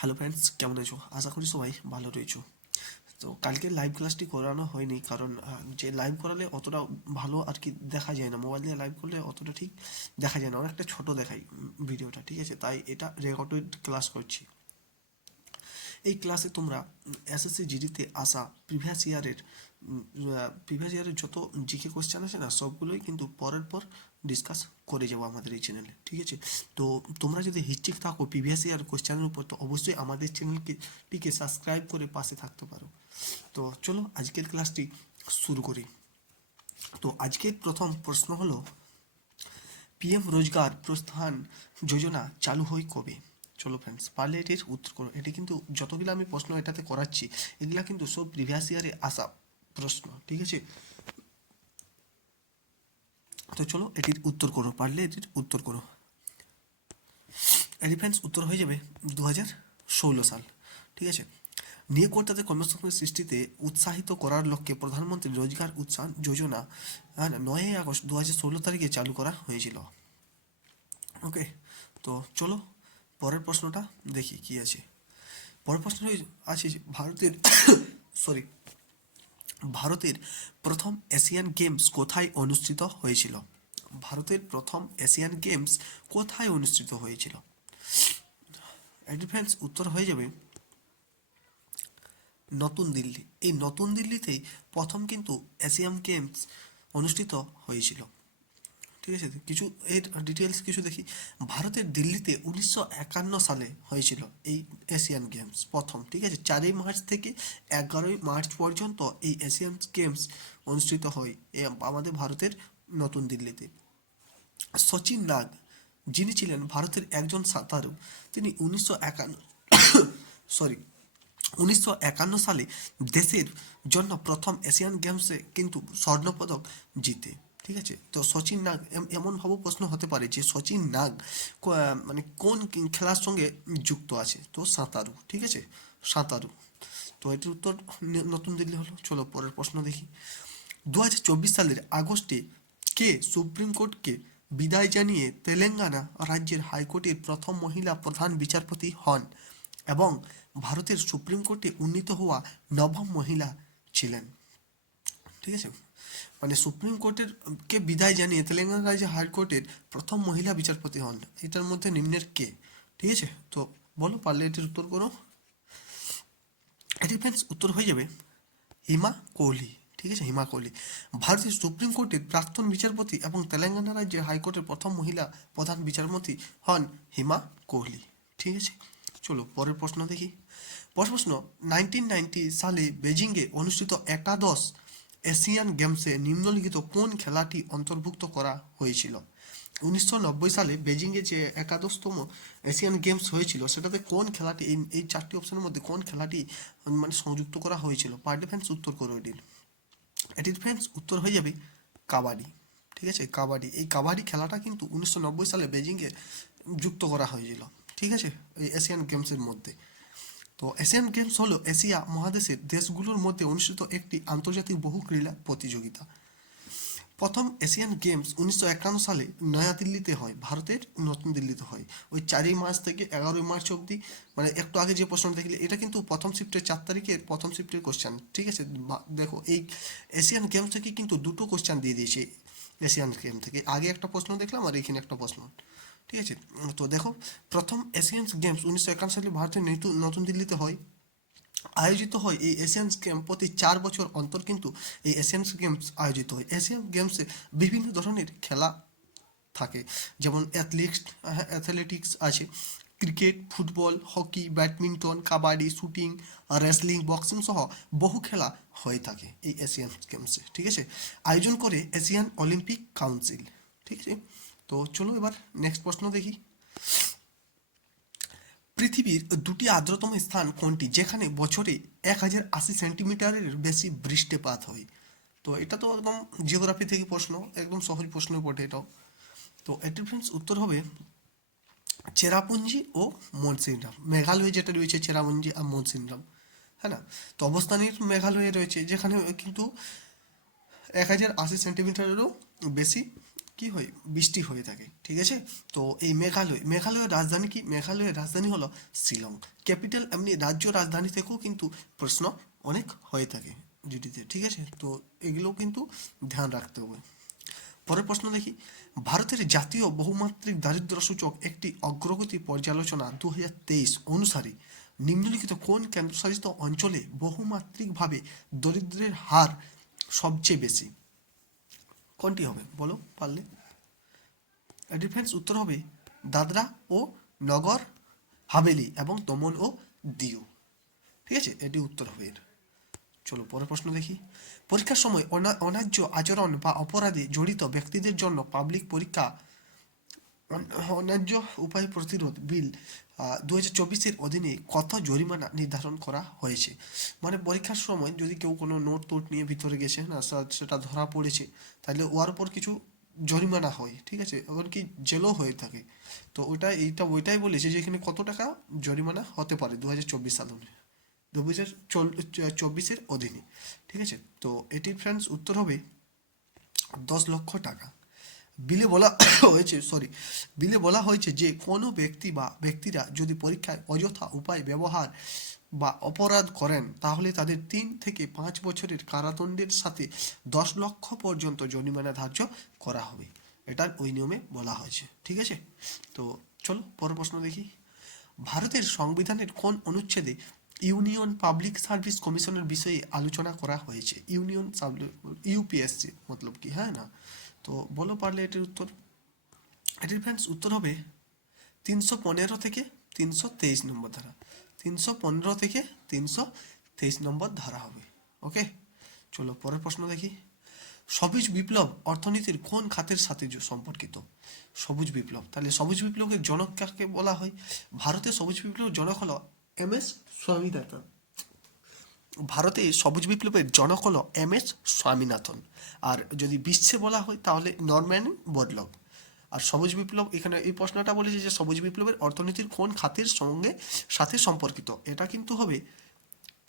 Hello friends, কেমন আছো? আশা করি সবাই ভালো রয়েছো। তো কালকে লাইভ ক্লাসটি করানো হয়নি কারণ যে লাইভ করালে অতটা ভালো আর কি দেখা যায় না। মোবাইল দিয়ে লাইভ করলে অতটা ঠিক দেখা যায় না, অনেকটা ছোট দেখায় ভিডিওটা, ঠিক আছে? তাই এটা রেকর্ডেড ক্লাস করছি। এই ক্লাসে তোমরা এসএসসি জিডিতে আসা প্রিভিয়াস ইয়ারের যত জিকে কোশ্চেন আছে না, সবগুলোই কিন্তু পরের পর ডিসকাস করে যাবো আমাদের এই চ্যানেলে, ঠিক আছে? তো তোমরা যদি হিস্ট্রিক থাকো প্রিভিয়াস ইয়ার কোশ্চেনের উপর, তো অবশ্যই আমাদের চ্যানেলটিকে সাবস্ক্রাইব করে পাশে থাকতে পারো। তো চলো আজকের ক্লাসটি শুরু করি। তো আজকের প্রথম প্রশ্ন হলো, পিএম রোজগার প্রস্থান যোজনা চালু হয় কবে? চলো ফ্রেন্ডস, পারলে এটির উত্তর করো। এটি কিন্তু যতগুলো আমি প্রশ্ন এটাতে করাচ্ছি, এগুলা কিন্তু সব প্রিভিয়াস ইয়ারে আসা প্রশ্ন, ঠিক আছে? তো চলো এটির উত্তর করো, পারলে এটির উত্তর করো। এটি ফ্রেন্ডস উত্তর হয়ে যাবে 2016 সাল, ঠিক আছে? নিয়োগকর্তাদের কর্মসংস্থান সৃষ্টিতে উৎসাহিত করার লক্ষ্যে প্রধানমন্ত্রী রোজগার উৎসাহ যোজনা 9 আগস্ট 2016 তারিখে চালু করা হয়েছিল। ওকে, তো চলো পরের প্রশ্নটা দেখি কি আছে। পরের প্রশ্ন আছে যে ভারতের সরি ভারতের প্রথম এশিয়ান গেমস কোথায় অনুষ্ঠিত হয়েছিল? ভারতের প্রথম এশিয়ান গেমস কোথায় অনুষ্ঠিত হয়েছিল? এটি ফ্রেন্ডস উত্তর হয়ে যাবে নতুন দিল্লি। এই নতুন দিল্লিতেই প্রথম কিন্তু এশিয়ান গেমস অনুষ্ঠিত হয়েছিল, ঠিক আছে? কিছু এর ডিটেলস কিছু দেখি। ভারতের দিল্লিতে 1951 সালে হয়েছিল এই এশিয়ান গেমস প্রথম, ঠিক আছে? 4ই মার্চ থেকে 11ই মার্চ পর্যন্ত এই এশিয়ান গেমস অনুষ্ঠিত হয় আমাদের ভারতের নতুন দিল্লিতে। সচিন নাগ, যিনি ছিলেন ভারতের একজন সাঁতারু, তিনি 1951 সালে দেশের জন্য প্রথম এশিয়ান গেমসে কিন্তু স্বর্ণপদক জিতে, ঠিক আছে? তো সচিন নাগ, এমনভাবে প্রশ্ন হতে পারে যে সচিন নাগ মানে কোন খেলার সঙ্গে যুক্ত আছে? তো সাঁতারু, ঠিক আছে? সাঁতারু। তো এটির উত্তর নতুন দিল্লি হলো। চলো পরের প্রশ্ন দেখি। 2024 সালের আগস্টে কে সুপ্রিম কোর্টকে বিদায় জানিয়ে তেলেঙ্গানা রাজ্যের হাইকোর্টের প্রথম মহিলা প্রধান বিচারপতি হন এবং ভারতের সুপ্রিম কোর্টে উন্নীত হওয়া নবম মহিলা ছিলেন, ঠিক আছে? মানে সুপ্রিম কোর্টের কে বিদায় জানিয়ে তেলেঙ্গানা রাজ্যের হাইকোর্টের প্রথম মহিলা বিচারপতি হন, এটার মধ্যে নিম্নের কে? ঠিক আছে, তো বলো, পারলে এটির উত্তর করো। এটির ফ্রেন্ডস উত্তর হয়ে যাবে হিমা কোহলি, ঠিক আছে? হিমা কোহলি ভারতের সুপ্রিম কোর্টের প্রাক্তন বিচারপতি এবং তেলেঙ্গানা রাজ্যের হাইকোর্টের প্রথম মহিলা প্রধান বিচারপতি হন হিমা কোহলি, ঠিক আছে? চলো পরের প্রশ্ন দেখি। পরের প্রশ্ন, 1990 সালে বেজিংয়ে অনুষ্ঠিত একাদশ এশিয়ান গেমসে নিম্নলিখিত কোন খেলাটি অন্তর্ভুক্ত করা হয়েছিল? 1990 সালে বেজিংয়ে যে একাদশতম এশিয়ান গেমস হয়েছিল, সেটাতে কোন খেলাটি, এই চারটি অপশনের মধ্যে কোন খেলাটি মানে সংযুক্ত করা হয়েছিল? পার ডিফেন্স উত্তর করো এটির। এটির ফ্রেন্ডস উত্তর হয়ে যাবে কাবাডি, ঠিক আছে? কাবাডি। এই কাবাডি খেলাটা কিন্তু 1990 সালে বেজিংয়ে যুক্ত করা হয়েছিল, ঠিক আছে, এই এশিয়ান গেমসের মধ্যে। তো এশিয়ান গেমস হলো এশিয়া মহাদেশের দেশগুলোর মধ্যে অনুষ্ঠিত একটি আন্তর্জাতিক বহু ক্রীড়া প্রতিযোগিতা। প্রথম এশিয়ান গেমস 1951 সালে নয়াদিল্লিতে হয়, ভারতের নতুন দিল্লিতে হয়। ওই 4ই মার্চ থেকে 11ই মার্চ অবধি, মানে একটু আগে যে প্রশ্নটা দেখলে, এটা কিন্তু প্রথম শিফটের 4 তারিখের প্রথম শিফটের কোশ্চেন, ঠিক আছে? দেখো, এই এশিয়ান গেমস থেকে কিন্তু দুটো কোশ্চেন দিয়ে দিয়েছে। এশিয়ান গেম থেকে আগে একটা প্রশ্ন দেখলাম আর এখানে একটা প্রশ্ন, ঠিক আছে? তো দেখো, প্রথম এশিয়ান গেমস 1951 সালে ভারতের নতুন দিল্লিতে হয়, আয়োজিত হয়। এই এশিয়ান গেম প্রতি 4 বছর অন্তর কিন্তু এই এশিয়ান গেমস আয়োজিত হয়। এশিয়ান গেমসে বিভিন্ন ধরনের খেলা থাকে, যেমন অ্যাথলেটিক্স আছে, cricket, football, hockey, badminton, kabaddi, shooting, wrestling, boxing সহ বহু খেলা হয়ে থাকে এই এশিয়ান গেমসে, ঠিক আছে? আয়োজন করে এশিয়ান অলিম্পিক কাউন্সিল, ঠিক আছে? তো চলো এবার নেক্সট প্রশ্ন দেখি। পৃথিবীর দুটি আর্দ্রতম স্থান কোনটি যেখানে বছরে 1080 সেন্টিমিটারের বেশি বৃষ্টিপাত হয়? তো এটা তো একদম জিওগ্রাফি থেকে প্রশ্ন, একদম সহজ প্রশ্ন বটে এটাও। তো এটির ফ্রেন্ডস উত্তর হবে চেরাপুঞ্জি ও মনসিনরাম। মেঘালয় যেটা রয়েছে চেরাপুঞ্জি আর মনসিনরাম, হ্যাঁ না? তো অবস্থানের মেঘালয়ে রয়েছে, যেখানে কিন্তু 1080 সেন্টিমিটারেরও বেশি কি হয়, বৃষ্টি হয়ে থাকে, ঠিক আছে। তো এই মেঘালয়ের রাজধানী কি? মেঘালয়ের রাজধানী হলো শিলং। ক্যাপিটাল এমনি রাজ্য রাজধানী থেকেও কিন্তু প্রশ্ন অনেক হয়ে থাকে জিডিতে, ঠিক আছে। তো এগুলোও কিন্তু ধ্যান রাখতে হবে। পরের প্রশ্ন দেখি, ভারতের জাতীয় বহুমাত্রিক দারিদ্র্য সূচক একটি অগ্রগতি পর্যালোচনা 2023 অনুসারে নিম্নলিখিত কোন কেন্দ্রশাসিত অঞ্চলে বহুমাত্রিকভাবে দরিদ্রের হার সবচেয়ে বেশি? কোনটি হবে বলো পারলে? ডিফেন্স উত্তর হবে দাদরা ও নগর হাভেলি এবং দমন ও দিউ, ঠিক আছে, এটি উত্তর হবে এর। চলো পরের প্রশ্ন দেখি, পরীক্ষার সময় অন্যায্য আচরণ বা অপরাধে জড়িত ব্যক্তিদের জন্য পাবলিক পরীক্ষা অন্যায্য উপায় প্রতিরোধ বিল 2024-এর অধীনে কত জরিমানা নির্ধারণ করা হয়েছে? মানে পরীক্ষার সময় যদি কেউ কোনো নোট টোট নিয়ে ভিতরে গেছে না, সেটা ধরা পড়েছে, তাহলে ওর উপর কিছু জরিমানা হয়, ঠিক আছে, এমনকি জেলও হয়ে থাকে। তো ওইটাই বলেছে যে এখানে কত টাকা জরিমানা হতে পারে 2024 সাল অনুযায়ী, 2024-এর অধীনে, ঠিক আছে। তো এটির ফ্রেন্ডস উত্তর হবে 10 লক্ষ টাকা। বিলে বলা হয়েছে যে কোনো ব্যক্তি বা ব্যক্তিরা যদি পরীক্ষায় অযথা উপায় ব্যবহার বা অপরাধ করেন তাহলে তাদের 3 থেকে 5 বছরের কারাদণ্ডের সাথে 10 লক্ষ পর্যন্ত জরিমানা ধার্য করা হবে। এটা ওই নিয়মে বলা হয়েছে, ঠিক আছে। তো চলো পরের প্রশ্ন দেখি, ভারতের সংবিধানের কোন অনুচ্ছেদে ইউনিয়ন পাবলিক সার্ভিস কমিশনের বিষয়ে আলোচনা করা হয়েছে? ইউপিএসসি মতলব কি, হ্যাঁ না? তো বলো পারলে এটির উত্তর। এটির ফ্রেন্ডস উত্তর হবে 315 থেকে 323 নম্বর ধারা। 315 থেকে 323 নম্বর ধারা হবে, ওকে। চলো পরের প্রশ্ন দেখি, সবুজ বিপ্লব অর্থনীতির কোন খাতের সাথে সম্পর্কিত? সবুজ বিপ্লব, তাহলে সবুজ বিপ্লবের জনক কাকে বলা হয়? ভারতে সবুজ বিপ্লবের জনক হলো এম.এস. স্বামীনাথন। ভারতে সবুজ বিপ্লবের জনক হলো এম.এস. স্বামীনাথন। আর যদি বিশ্বে বলা হয় তাহলে নরম্যান বোরলগ। আর সবুজ বিপ্লব, এখানে এই প্রশ্নটা বলেছে যে সবুজ বিপ্লবের অর্থনীতির কোন খাতের সাথে সম্পর্কিত, এটা কিন্তু হবে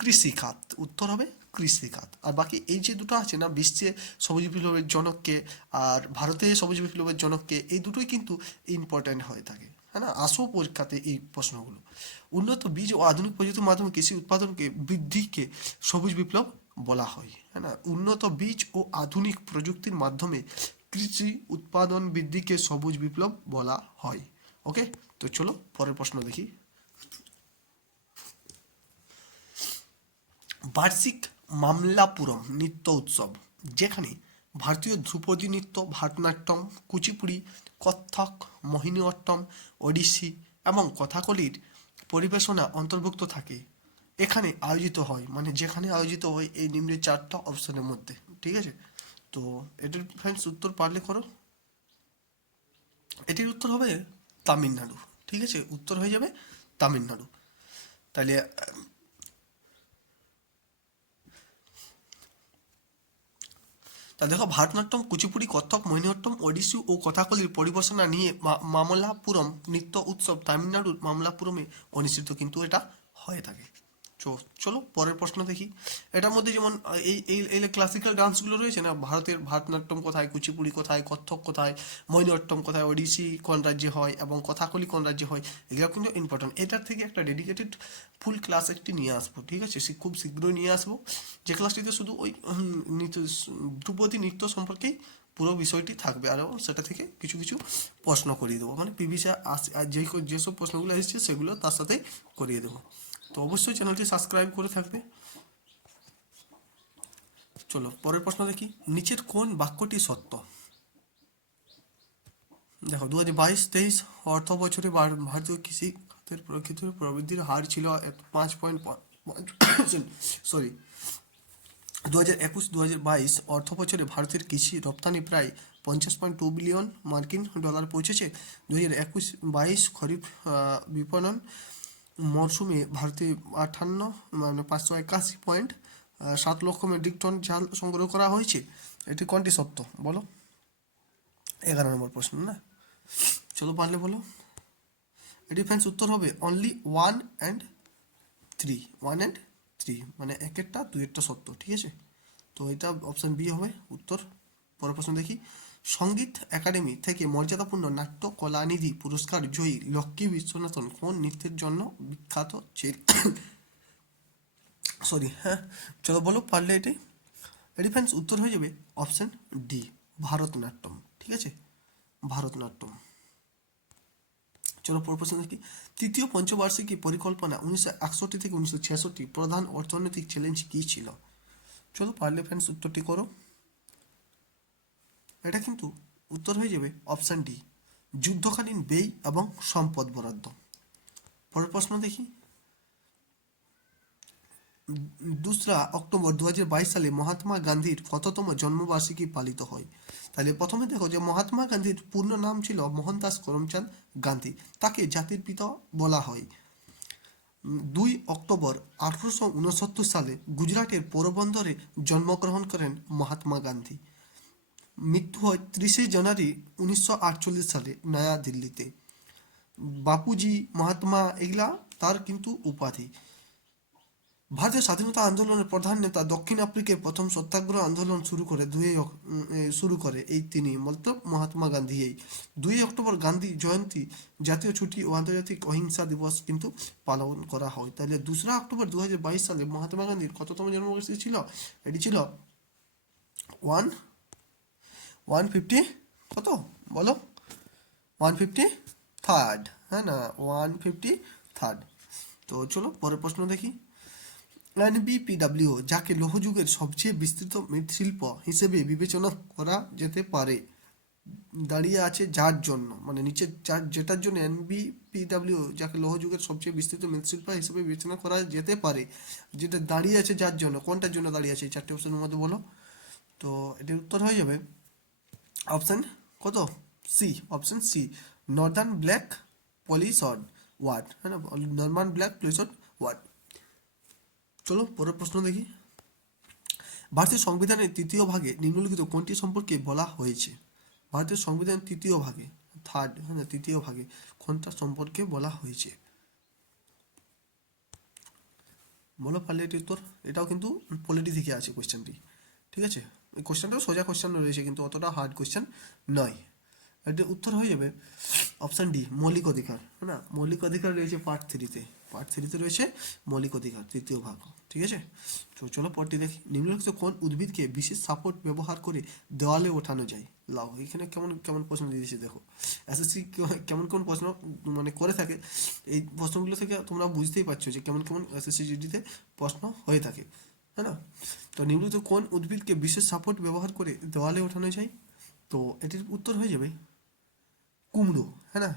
কৃষি খাত, উত্তর হবে কৃষি খাত। আর বাকি এই যে দুটো আছে না, বিশ্বে সবুজ বিপ্লবের জনককে আর ভারতে সবুজ বিপ্লবের জনককে, এই দুটোই কিন্তু ইম্পর্ট্যান্ট হয়ে থাকে, হ্যাঁ না, আসো পরীক্ষাতে এই প্রশ্নগুলো। উন্নত বীজ ও আধুনিক প্রযুক্তির মাধ্যমে কৃষি উৎপাদনকে বৃদ্ধিকে সবুজ বিপ্লব বলা হয়, হ্যাঁ না, উন্নত বীজ ও আধুনিক প্রযুক্তির মাধ্যমে কৃষি উৎপাদন বৃদ্ধিকে সবুজ বিপ্লব বলা হয়, ওকে। তো চলো পরের প্রশ্ন দেখি, বার্ষিক মামলাপুরম নৃত্য উৎসব, যেখানে ভারতীয় ধ্রুপদী নৃত্য, ভারতনাট্যম, কুচিপুড়ি, কত্থক, মোহিনীঅট্টম, ওডিসি এবং কথাকলির পরিবেশনা অন্তর্ভুক্ত থাকে, এখানে আয়োজিত হয়, মানে যেখানে আয়োজিত হয় এই নিম্নের 4টা অপশনের মধ্যে, ঠিক আছে। তো এটির ফ্রেন্ডস উত্তর পারলে করো। এটির উত্তর হবে তামিলনাড়ু, ঠিক আছে, উত্তর হয়ে যাবে তামিলনাড়ু। তাহলে দেখো, ভারতনাট্যম, কুচিপুড়ি, কত্থক, মোহিনীঅট্টম, ওডিসি ও কথাকলির পরিবেশনা নিয়ে মামলাপুরম নৃত্য উৎসব তামিলনাড়ুর মামলাপুরমে অনুষ্ঠিত কিন্তু এটা হয়ে থাকে। চলো পরের প্রশ্ন দেখি, এটার মধ্যে যেমন এই এই এই ক্লাসিক্যাল ডান্সগুলো রয়েছে না, ভারতের ভারতনাট্যম কোথায়, কুচিপুড়ি কোথায়, কত্থক কোথায়, মোহিনীঅট্টম কোথায়, ওডিসি কোন রাজ্যে হয় এবং কথাকলি কোন রাজ্যে হয়, এগুলো কিন্তু ইম্পর্টেন্ট। এটার থেকে একটা ডেডিকেটেড ফুল ক্লাস একটি নিয়ে আসবো, ঠিক আছে, খুব শীঘ্রই নিয়ে আসবো, যে ক্লাসটিতে শুধু ওই নৃত্য, ধ্রুপদী নৃত্য সম্পর্কেই পুরো বিষয়টি থাকবে, আর সেটা থেকে কিছু কিছু প্রশ্ন করিয়ে দেবো, মানে পিভিসি যেসব প্রশ্নগুলো এসেছে সেগুলো তার সাথে করিয়ে দেবো। তো অবশ্যই চ্যানেলটি সাবস্ক্রাইব করে থাকবে। চলো পরের প্রশ্ন দেখি, নিচের কোন বাক্যটি সত্য? দেখো, 2022-23 অর্থ বছরে ভারতীয় কৃষি খাতের প্রকৃত প্রবৃদ্ধির হার ছিল 5.5, সরি, 2021-22 অর্থ বছরে ভারতের কৃষি রপ্তানি প্রায় 50.2 বিলিয়ন মার্কিন ডলার পৌঁছেছে। 2021-22 খরিফ বিপণন মরশুমে ভারতে 581.7 লক্ষ মেট্রিক টন চাল সংগ্রহ করা হয়েছে। এটি কোনটি সত্য বলো? 11 নম্বর প্রশ্ন না, চলো পারলে বলো। এটি ফ্রেন্ডস উত্তর হবে অনলি 1 and 3, মানে একেরটা দুইয়েরটা সত্য, ঠিক আছে। তো এটা অপশন বি হবে উত্তর। পরের প্রশ্ন দেখি, সঙ্গীত একাডেমি থেকে মর্যাদাপূর্ণ নাট্য কলানিধি পুরস্কার জয়ী লক্ষ্মী বিশ্বনাথন কোন নৃত্যের জন্য বিখ্যাত ছিল? সরি, হ্যাঁ, চলো বলো পারলে এটি। এটি ফ্রেন্ডস উত্তর হয়ে যাবে অপশন ডি, ভারতনাট্যম। ঠিক আছে, ভারতনাট্যম। চলো পর প্রশ্ন দেখি। তৃতীয় পঞ্চবার্ষিকী পরিকল্পনা 1961 থেকে 1966 প্রধান অর্থনৈতিক চ্যালেঞ্জ কী ছিল? চলো পারলে ফ্রেন্ডস উত্তরটি করো। এটা কিন্তু উত্তর হয়ে যাবে অপশন ডি, যুদ্ধকালীন ব্যয় এবং সম্পদ বরাদ্দ। পরের প্রশ্ন দেখি। 2 অক্টোবর 2022 সালে মহাত্মা গান্ধীর কততম জন্মবার্ষিকী পালিত হয়? তাহলে প্রথমে দেখো যে মহাত্মা গান্ধীর পূর্ণ নাম ছিল মোহনদাস করমচাঁদ গান্ধী, তাকে জাতির পিতা বলা হয়। 2 অক্টোবর 1869 সালে গুজরাটের পোরবন্দরে জন্মগ্রহণ করেন মহাত্মা গান্ধী। মৃত্যু হয় 30 জানুয়ারি 1948 সালে নয়া দিল্লিতে। বাপুজি, মহাত্মা, এগুলা তার কিন্তু উপাধি। ভারতের স্বাধীনতা আন্দোলনের প্রধান নেতা, দক্ষিণ আফ্রিকায় প্রথম সত্যাগ্রহ আন্দোলন শুরু করে এই তিনি, বলতো মহাত্মা গান্ধী। এই 2 অক্টোবর গান্ধী জয়ন্তী, জাতীয় ছুটি ও আন্তর্জাতিক অহিংসা দিবস কিন্তু পালন করা হয়। তাহলে 2 অক্টোবর 2022 সালে মহাত্মা গান্ধীর কততম জন্মবার্ষিকী ছিল? এটি ছিল 150, কত বলো? 153rd, হ্যাঁ না, 153rd। তো চলো পরের প্রশ্ন দেখি। এনবিপিডাব্লিউ যাকে লৌহযুগের সবচেয়ে বিস্তৃত মৃৎশিল্প হিসেবে বিবেচনা করা যেতে পারে, দাঁড়িয়ে আছে যার জন্য, মানে নিচে যেটার জন্য এনবিপিডাব্লিউ যাকে লৌহযুগের সবচেয়ে বিস্তৃত মৃৎশিল্প হিসেবে বিবেচনা করা যেতে পারে, যেটা দাঁড়িয়ে আছে যার জন্য, কোনটার জন্য দাঁড়িয়ে আছে? এই 4টে অপশনের মধ্যে বলো। তো এটির উত্তর হয়ে যাবে অপশন কত? C, option C, northern black polished ware, হ্যাঁ না, নর্দার্ন ব্ল্যাক পলিসড ওয়ার্ড। চলো পরের প্রশ্ন দেখি। ভারতীয় সংবিধানের 3য় ভাগে নিম্নলিখিত কোনটি সম্পর্কে বলা হয়েছে? ভারতীয় সংবিধানের 3য় ভাগে, থার্ড, হ্যাঁ না, 3য় ভাগে কোনটা সম্পর্কে বলা হয়েছে? বলো পারলে এটি উত্তর। এটাও কিন্তু পলিটি থেকে আছে কোয়েশ্চেনটি। ঠিক আছে, এই কোয়েশ্চেনটাও সোজা কোয়েশ্চেন রয়েছে, কিন্তু অতটা হার্ড কোয়েশ্চেন নয়। এটির উত্তর হয়ে যাবে অপশান ডি, মৌলিক অধিকার, হ্যাঁ না, মৌলিক অধিকার রয়েছে পার্ট 3তে রয়েছে মৌলিক অধিকার, 3য় ভাগ। ঠিক আছে, তো চলো পরটি দেখি। নিম্নলিখিত কোন উদ্ভিদকে বিশেষ সাপোর্ট ব্যবহার করে দেওয়ালে ওঠানো যায়? লাও, এখানে কেমন কেমন প্রশ্ন দিয়ে দিয়েছে দেখো। এসএসসি কেমন কোন প্রশ্ন মানে করে থাকে, এই প্রশ্নগুলো থেকে তোমরা বুঝতেই পারছো যে কেমন কেমন এসএসসি জিডিতে প্রশ্ন হয়ে থাকে, হ্যাঁ না। তো নিম্নলিখিত কোন উদ্ভিদকে বিশেষ সাপোর্ট ব্যবহার করে দেওয়ালে ওঠানো যায়? তো এটির উত্তর হয়ে যাবে কুমড়ো, হ্যাঁ না,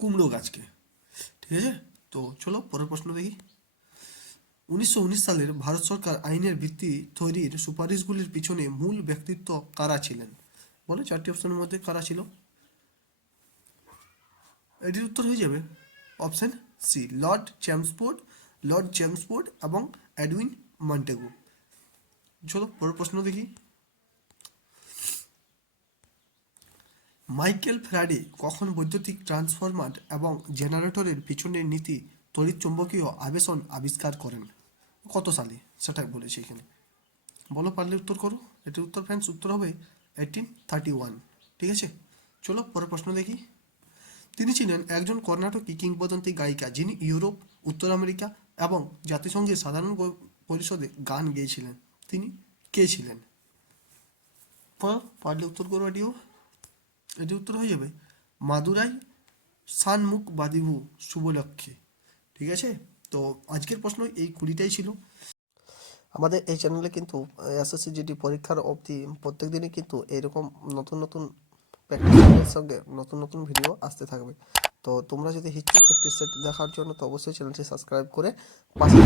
কুমড়ো গাছকে। ঠিক আছে, তো চলো পরের প্রশ্ন দেখি। 1919 সালের ভারত সরকার আইনের ভিত্তি তৈরির সুপারিশগুলির পিছনে মূল ব্যক্তিত্ব কারা ছিলেন? বলো 4টি অপশনের মধ্যে কারা ছিল? এটির উত্তর হয়ে যাবে অপশন সি, লর্ড চেমসফোর্ড এবং এডউইন মন্টেগু। চলো পরের প্রশ্ন দেখি। মাইকেল ফ্যারাডে কখন বৈদ্যুতিক ট্রান্সফরমার এবং জেনারেটরের পিছনের নীতি তড়িৎচুম্বকীয় আবেশন আবিষ্কার করেন? কত সালে সেটাই বলেছি এখানে, বলো পারলে উত্তর করো। এটির উত্তর ফ্রেন্ডস উত্তর হবে 1831। ঠিক আছে, চলো পরের প্রশ্ন দেখি। তিনি ছিলেন একজন কর্ণাটকী কিংবদন্তি গায়িকা যিনি ইউরোপ, উত্তর আমেরিকা এবং জাতিসংঘের সাধারণ পরিষদে গান গেয়েছিলেন। তিনি কে ছিলেন? পারলে উত্তর করো এটিও। এটির উত্তর হয়ে যাবে মাদুরাই সানমুখ বাদিভু শুভলক্ষ্মী। ঠিক আছে, তো আজকের প্রশ্ন এই 20টাই ছিল। আমাদের এই চ্যানেলে কিন্তু এসএসসি জিডি পরীক্ষার অবধি প্রত্যেক দিনই কিন্তু এরকম নতুন নতুন প্র্যাকটিসের সঙ্গে নতুন নতুন ভিডিও আসতে থাকবে। তো তোমরা যদি হিস্ট্রি প্র্যাকটিস সেট দেখার জন্য তো অবশ্যই চ্যানেলটি সাবস্ক্রাইব করে পাশে